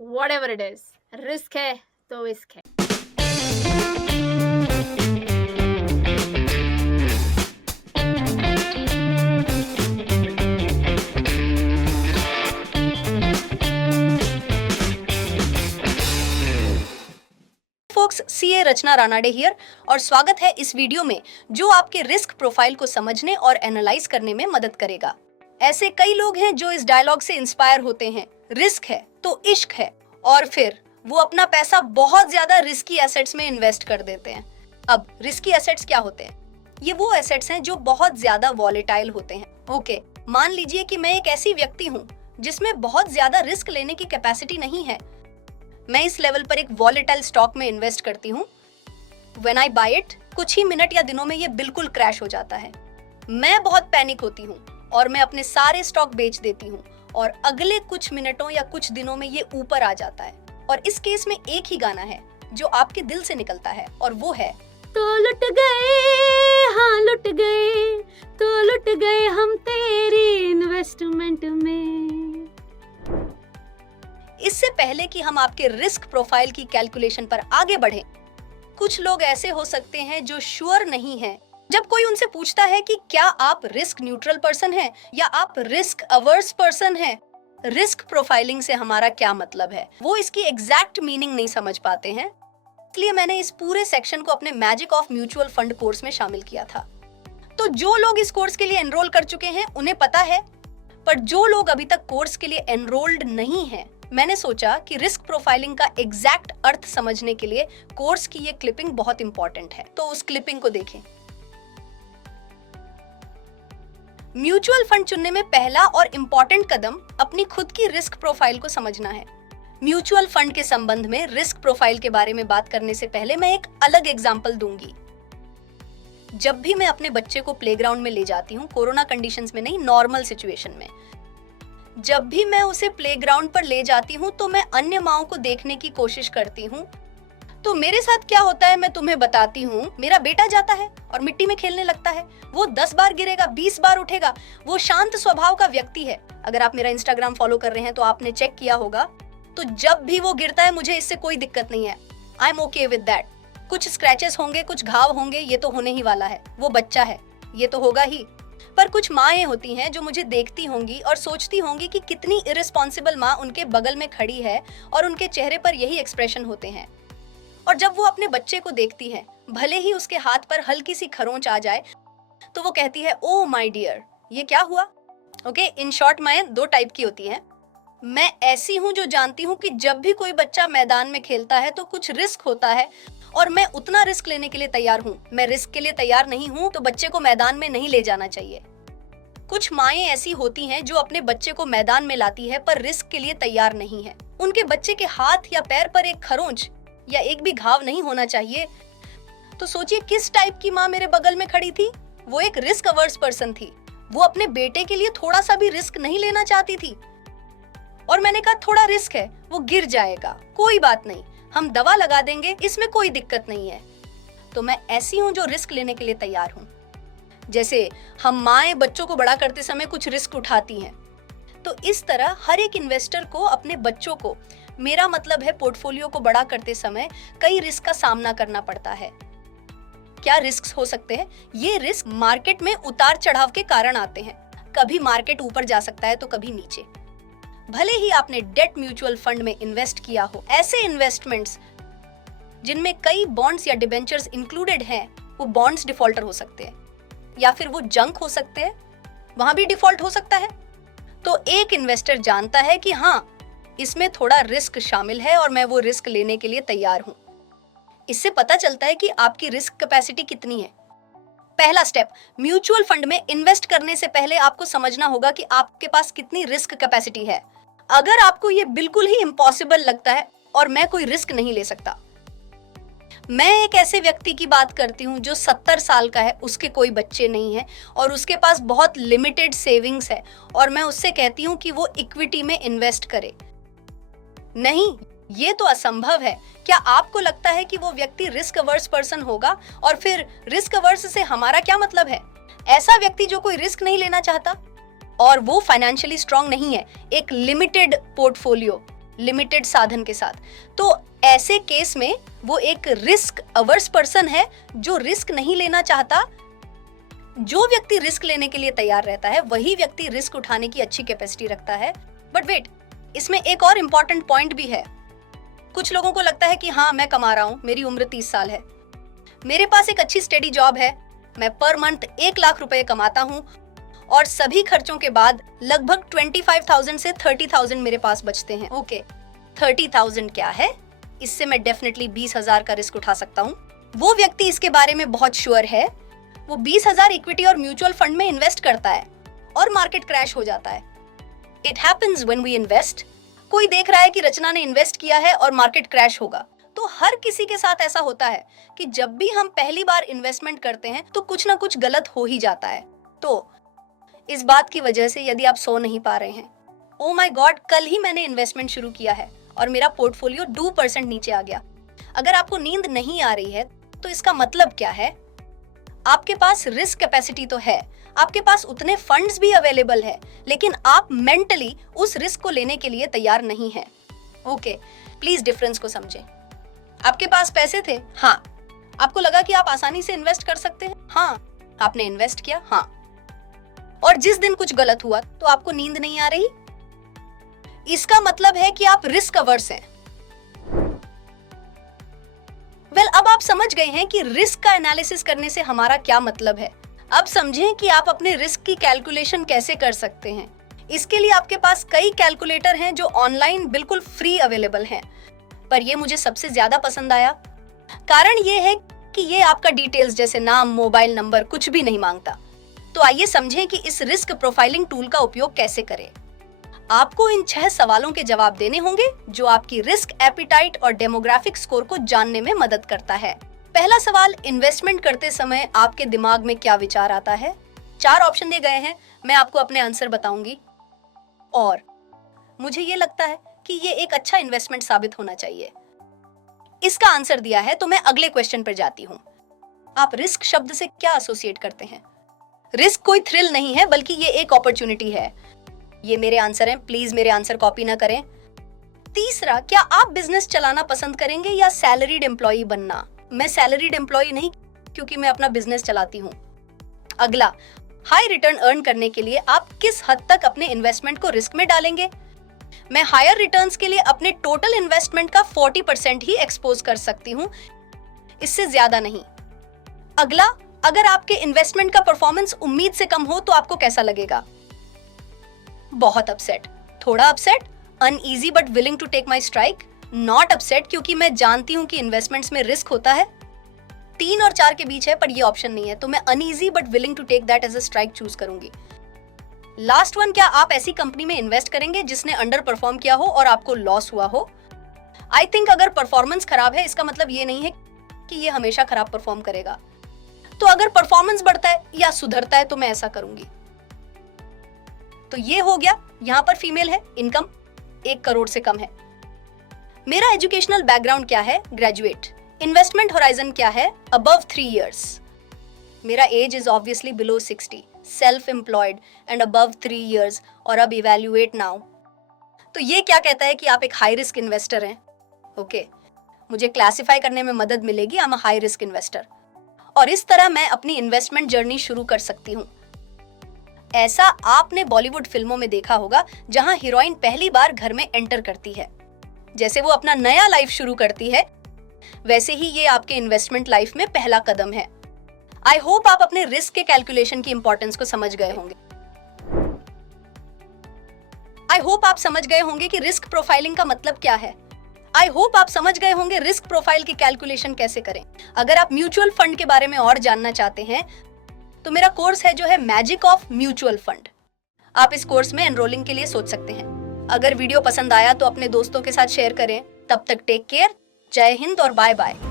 Whatever it is, risk है तो risk है। Folks, CA Rachna Ranade here और स्वागत है इस वीडियो में जो आपके रिस्क प्रोफाइल को समझने और एनालाइज करने में मदद करेगा। ऐसे कई लोग हैं जो इस डायलॉग से इंस्पायर होते हैं, रिस्क है तो इश्क है, और फिर वो अपना पैसा बहुत ज्यादा रिस्की एसेट्स में इन्वेस्ट कर देते हैं। अब रिस्की एसेट्स क्या होते हैं? ये वो एसेट्स हैं जो बहुत ज्यादा वॉलेटाइल होते हैं। ओके, मान लीजिए कि मैं एक ऐसी व्यक्ति हूँ जिसमें बहुत ज्यादा रिस्क लेने की कैपेसिटी नहीं है। मैं इस लेवल पर एक वॉलेटाइल स्टॉक में इन्वेस्ट करती हूँ। व्हेन आई बाय इट, कुछ ही मिनट या दिनों में ये बिल्कुल क्रैश हो जाता है। मैं बहुत पैनिक होती हूँ और मैं अपने सारे स्टॉक बेच देती हूँ और अगले कुछ मिनटों या कुछ दिनों में ये ऊपर आ जाता है। और इस केस में एक ही गाना है जो आपके दिल से निकलता है और वो है तो लुट गए, हाँ लुट गए, तो लुट गए हम तेरी इन्वेस्टमेंट में। इससे पहले कि हम आपके रिस्क प्रोफाइल की कैलकुलेशन पर आगे बढ़ें, कुछ लोग ऐसे हो सकते हैं जो श्योर नहीं हैं। जब कोई उनसे पूछता है कि क्या आप रिस्क न्यूट्रल पर्सन हैं या आप रिस्क अवर्स पर्सन हैं, रिस्क प्रोफाइलिंग से हमारा क्या मतलब है, वो इसकी एग्जैक्ट मीनिंग नहीं समझ पाते हैं। इसलिए मैंने इस पूरे सेक्शन को अपने magic of mutual fund course में शामिल किया था। तो जो लोग इस कोर्स के लिए एनरोल कर चुके हैं उन्हें पता है, पर जो लोग अभी तक कोर्स के लिए एनरोल्ड नहीं हैं, मैंने सोचा कि रिस्क प्रोफाइलिंग का एग्जैक्ट अर्थ समझने के लिए कोर्स की ये क्लिपिंग बहुत इंपॉर्टेंट है। तो उस क्लिपिंग को देखें। म्यूचुअल फंड चुनने में पहला और इंपॉर्टेंट कदम अपनी खुद की रिस्क प्रोफाइल को समझना है। म्यूचुअल फंड के संबंध में रिस्क प्रोफाइल के बारे में बात करने से पहले मैं एक अलग एग्जांपल दूंगी। जब भी मैं अपने बच्चे को प्लेग्राउंड में ले जाती हूँ, कोरोना कंडीशंस में नहीं, नॉर्मल सिचुएशन में, जब भी मैं उसे प्लेग्राउंड पर ले जाती हूँ तो मैं अन्य माँओं को देखने की कोशिश करती हूँ। तो मेरे साथ क्या होता है मैं तुम्हें बताती हूँ। मेरा बेटा जाता है और मिट्टी में खेलने लगता है। वो 10 बार गिरेगा, 20 बार उठेगा। वो शांत स्वभाव का व्यक्ति है। अगर आप मेरा इंस्टाग्राम फॉलो कर रहे हैं तो आपने चेक किया होगा। तो जब भी वो गिरता है मुझे इससे कोई दिक्कत नहीं है। I am okay with that. कुछ स्क्रैचेस होंगे, कुछ घाव होंगे, ये तो होने ही वाला है। वो बच्चा है, ये तो होगा ही। पर कुछ माएँ होती हैं जो मुझे देखती होंगी और सोचती होंगी कि कितनी इररिस्पॉन्सिबल माँ उनके बगल में खड़ी है और उनके चेहरे पर यही एक्सप्रेशन होते हैं। और जब वो अपने बच्चे को देखती है, भले ही उसके हाथ पर हल्की सी खरोंच आ जाए, तो वो कहती है, ओ माय डियर, ये क्या हुआ? ओके, इन शॉर्ट माएँ दो टाइप की होती हैं। मैं ऐसी हूँ जो जानती हूँ कि जब भी कोई बच्चा मैदान में खेलता है तो कुछ रिस्क होता है और मैं उतना रिस्क लेने के लिए तैयार हूँ। मैं रिस्क के लिए तैयार नहीं हूँ तो बच्चे को मैदान में नहीं ले जाना चाहिए। कुछ माएँ ऐसी होती हैं जो अपने बच्चे को मैदान में लाती है पर रिस्क के लिए तैयार नहीं है। उनके बच्चे के हाथ या पैर पर एक खरोंच या एक भी घाव नहीं होना चाहिए। तो सोचिए किस टाइप की माँ मेरे बगल में खड़ी थी। वो एक रिस्क अवर्स पर्सन थी। वो अपने बेटे के लिए थोड़ा सा भी रिस्क नहीं लेना चाहती थी। और मैंने कहा थोड़ा रिस्क है, वो गिर जाएगा, कोई बात नहीं, हम दवा लगा देंगे, इसमें कोई दिक्कत नहीं है। तो मैं ऐसी हूँ जो रिस्क लेने के लिए तैयार हूँ। जैसे हम माएँ बच्चों को बड़ा करते समय कुछ रिस्क उठाती हैं, तो इस तरह हर एक इन्वेस्टर को अपने बच्चों को, मेरा मतलब है पोर्टफोलियो को बड़ा करते समय कई रिस्क का सामना करना पड़ता है। क्या रिस्क हो सकते हैं? ये रिस्क मार्केट में उतार चढ़ाव के कारण आते हैं। कभी मार्केट ऊपर जा सकता है तो कभी नीचे। भले ही आपने डेट म्यूचुअल फंड में इन्वेस्ट किया हो, ऐसे इन्वेस्टमेंट्स जिनमें कई बॉन्ड्स या डिबेंचर्स इंक्लूडेड हैं, वो बॉन्ड्स डिफॉल्टर हो सकते हैं या फिर वो जंक हो सकते हैं, वहां भी डिफॉल्ट हो सकता है। तो एक इन्वेस्टर जानता है कि हाँ, इसमें थोड़ा रिस्क शामिल है और मैं वो रिस्क लेने के लिए तैयार हूं। इससे पता चलता है कि आपकी रिस्क कैपेसिटी कितनी है। पहला स्टेप, म्यूचुअल फंड में इन्वेस्ट करने से पहले आपको समझना होगा कि आपके पास कितनी रिस्क कैपेसिटी है। अगर आपको ये बिल्कुल ही इम्पॉसिबल लगता है और मैं कोई रिस्क नहीं ले सकता, मैं एक ऐसे व्यक्ति की बात करती हूँ जो 70 साल का है, उसके कोई बच्चे नहीं है और उसके पास बहुत लिमिटेड सेविंग्स है, और मैं उससे कहती हूँ कि वो इक्विटी में इन्वेस्ट करे। नहीं, ये तो असंभव है। क्या आपको लगता है कि वो व्यक्ति रिस्क अवर्स पर्सन होगा? और फिर रिस्क अवर्स से हमारा क्या मतलब है? ऐसा व्यक्ति जो कोई रिस्क नहीं लेना चाहता और वो फाइनेंशियली स्ट्रांग नहीं है, एक लिमिटेड पोर्टफोलियो, लिमिटेड साधन के साथ। तो ऐसे केस में वो एक रिस्क अवर्स पर्सन है जो रिस्क नहीं लेना चाहता। जो व्यक्ति रिस्क लेने के लिए तैयार रहता है वही व्यक्ति रिस्क उठाने की अच्छी कैपेसिटी रखता है। बट वेट, इसमें एक और इम्पॉर्टेंट पॉइंट भी है। कुछ लोगों को लगता है कि हाँ, मैं कमा रहा हूँ, मेरी उम्र 30 साल है, मेरे पास एक अच्छी स्टेडी जॉब है, मैं पर मंथ 1 लाख रुपए कमाता हूँ और सभी खर्चों के बाद लगभग 25,000 से 30,000 मेरे पास बचते हैं। ओके, 30,000 क्या है, इससे मैं डेफिनेटली 20,000 का रिस्क उठा सकता हूँ। वो व्यक्ति इसके बारे में बहुत श्योर है, वो 20,000 इक्विटी और म्यूचुअल फंड में इन्वेस्ट करता है और मार्केट क्रैश हो जाता है। It happens when we invest. कोई देख रहा है कि रचना ने इन्वेस्ट किया है और मार्केट क्रैश होगा, तो हर किसी के साथ ऐसा होता है कि जब भी हम पहली बार इन्वेस्टमेंट करते हैं तो कुछ ना कुछ गलत हो ही जाता है। तो इस बात की वजह से यदि आप सो नहीं पा रहे हैं, ओ माय गॉड, कल ही मैंने इन्वेस्टमेंट शुरू किया है और मेरा पोर्टफोलियो 2% नीचे आ गया, अगर आपको नींद नहीं आ रही है तो इसका मतलब क्या है? आपके पास रिस्क कैपेसिटी तो है, आपके पास उतने फंड्स भी अवेलेबल है, लेकिन आप मेंटली उस रिस्क को लेने के लिए तैयार नहीं है। ओके, प्लीज डिफरेंस को समझें। आपके पास पैसे थे, हाँ, आपको लगा कि आप आसानी से इन्वेस्ट कर सकते हैं, हाँ, आपने इन्वेस्ट किया, हाँ, और जिस दिन कुछ गलत हुआ तो आपको नींद नहीं आ रही, इसका मतलब है कि आप रिस्क अवर्स हैं। अब आप समझ गए हैं कि रिस्क का एनालिसिस करने से हमारा क्या मतलब है। अब समझें कि आप अपने रिस्क की कैलकुलेशन कैसे कर सकते हैं। इसके लिए आपके पास कई कैलकुलेटर हैं जो ऑनलाइन बिल्कुल फ्री अवेलेबल हैं, पर ये मुझे सबसे ज्यादा पसंद आया। कारण ये है कि ये आपका डिटेल्स जैसे नाम, मोबाइल नंबर कुछ भी नहीं मांगता। तो आइए समझें कि इस रिस्क प्रोफाइलिंग टूल का उपयोग कैसे करें। आपको इन 6 सवालों के जवाब देने होंगे जो आपकी रिस्क एपिटाइट और डेमोग्राफिक स्कोर को जानने में मदद करता है। पहला सवाल, इन्वेस्टमेंट करते समय आपके दिमाग में क्या विचार आता है? 4 ऑप्शन दिए गए हैं, मैं आपको अपने आंसर बताऊंगी और मुझे ये लगता है कि ये एक अच्छा इन्वेस्टमेंट साबित होना चाहिए। इसका आंसर दिया है तो मैं अगले क्वेश्चन पर जाती हूँ। आप रिस्क शब्द से क्या एसोसिएट करते हैं? रिस्क कोई थ्रिल नहीं है, बल्कि ये एक अपॉर्चुनिटी है। ये मेरे आंसर हैं, प्लीज मेरे आंसर कॉपी ना करें। तीसरा, क्या आप बिजनेस चलाना पसंद करेंगे या सैलरीड एम्प्लॉय बनना? मैं सैलरीड एम्प्लॉय नहीं, क्योंकि मैं अपना बिजनेस चलाती हूँ। अगला, हाई रिटर्न अर्न करने के लिए आप किस हद तक अपने इन्वेस्टमेंट को रिस्क में डालेंगे? मैं हायर रिटर्न्स के लिए अपने टोटल इन्वेस्टमेंट का 40% ही एक्सपोज कर सकती हूँ, इससे ज्यादा नहीं। अगला, अगर आपके इन्वेस्टमेंट का परफॉर्मेंस उम्मीद से कम हो तो आपको कैसा लगेगा? बहुत अपसेट, थोड़ा upset, uneasy but willing to take my strike, not upset क्योंकि मैं जानती हूं कि इन्वेस्टमेंट्स में रिस्क होता है। 3 और 4 के बीच है, पर ये ऑप्शन नहीं है, तो मैं uneasy but willing to take that as a strike choose करूंगी। लास्ट वन, क्या आप ऐसी कंपनी में इन्वेस्ट करेंगे जिसने अंडर परफॉर्म किया हो और आपको लॉस हुआ हो? आई थिंक अगर परफॉर्मेंस खराब है इसका मतलब ये नहीं है कि ये हमेशा खराब परफॉर्म करेगा। तो अगर परफॉर्मेंस बढ़ता है या सुधरता है तो मैं ऐसा करूंगी। तो ये हो गया, यहाँ पर फीमेल है, इनकम 1 करोड़ से कम है। मेरा एजुकेशनल बैकग्राउंड क्या है? ग्रेजुएट। इन्वेस्टमेंट होराइजन क्या है? Above 3 years। मेरा age is obviously below 60, self employed and above 3 years और अब इवैल्यूएट नाउ। तो ये क्या कहता है कि आप एक हाई रिस्क इन्वेस्टर हैं। ओके, मुझे क्लासिफाई करने में मदद मिलेगी, I am a high risk investor. और इस तरह मैं अपनी इन्वेस्टमेंट जर्नी शुरू कर सकती हूँ। ऐसा आपने बॉलीवुड फिल्मों में देखा होगा जहां हीरोइन पहली बार घर में एंटर करती है, जैसे वो अपना नया लाइफ शुरू करती है, वैसे ही ये आपके इन्वेस्टमेंट लाइफ में पहला कदम है। आई होप आप अपने रिस्क के कैलकुलेशन की इंपॉर्टेंस को समझ गए होंगे। आई होप आप समझ गए होंगे कि रिस्क प्रोफाइलिंग का मतलब क्या है। आई होप आप समझ गए होंगे रिस्क प्रोफाइल की कैलकुलेशन कैसे करें। अगर आप म्यूचुअल फंड के बारे में और जानना चाहते हैं तो मेरा कोर्स है जो है मैजिक ऑफ म्यूचुअल फंड। आप इस कोर्स में एनरोलिंग के लिए सोच सकते हैं। अगर वीडियो पसंद आया तो अपने दोस्तों के साथ शेयर करें। तब तक टेक केयर, जय हिंद और बाय बाय।